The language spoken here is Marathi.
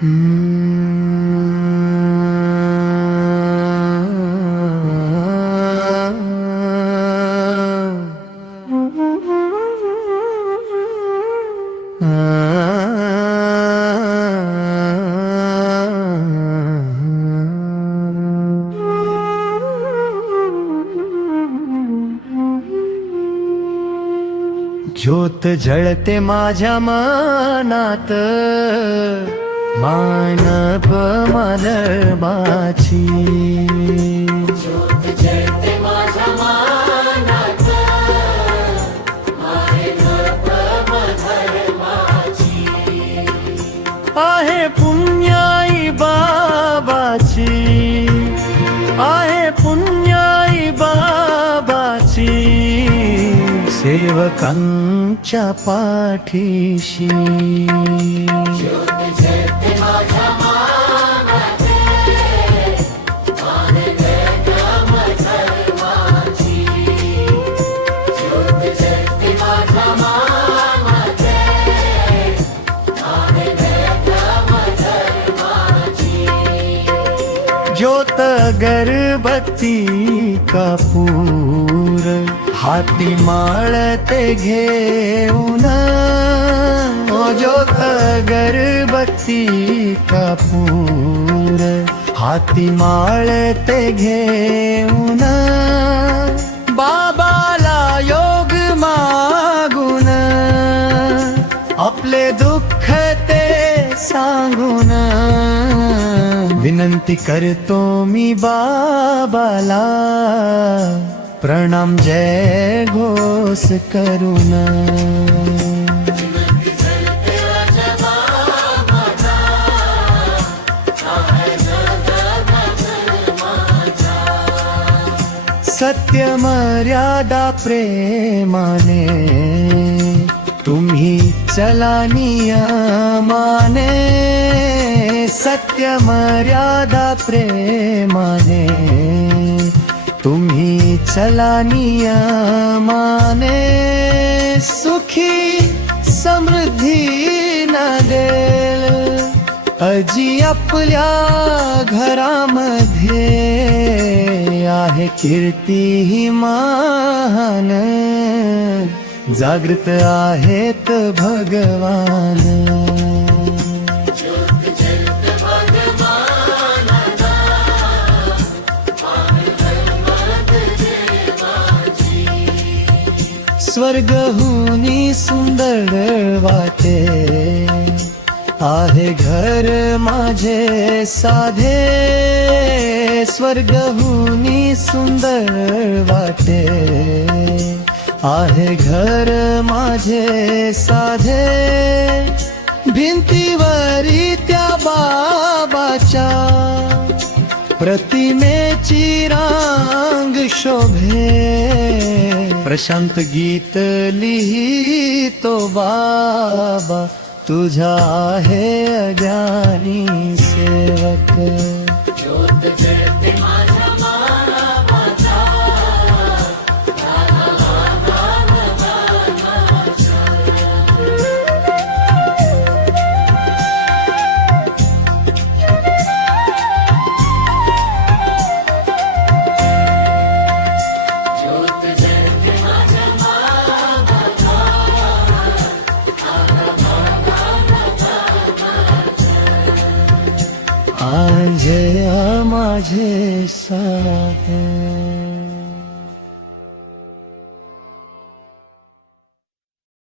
ज्योत जळते माझ्या मनात मानप मालबाची, ज्योत जळते माझ्या मनात मानप धर्माची, आहे पुण्याई बाबाची, आहे पुण्याई बाबाची, सेवकांच्या पाठीशी. ज्योत जळते माझ्या मनात मानव धर्माची, ज्योत जळते माझ्या मनात मानव धर्माची. ज्योत अगरबत्ती कापूर हाती माळते घेऊन, ओ ज्योत अगरबत्ती कापूर हाती माळते घेऊन, बाबाला योग मागून आपले दुःख ते सांगून, विनंती करतो मी बाबाला प्रणाम जय घोष करून. सत्य मर्यादा प्रेमाने तुम्ही चला नियमाने, सत्य मर्यादा प्रेमाने तुम्ही चला नियमाने, सुखी समृद्धी नदेल अजी आपल्या घरामध्ये, आहे कीर्ती ही महान जागृत आहेत भगवान. स्वर्गहुनी सुंदर वाटे आहे घर माझे साधे, स्वर्गहुनी सुंदर वाटे आहे घर माझे साधे, भिंतीवरी त्या बाबाच्या प्रतिमेची रांग शोभे, प्रशांत गीत लिहितो बाबा तुझा आहे अज्ञानी सेवक. ज्योत जळते माझ्या आज माझे साहे.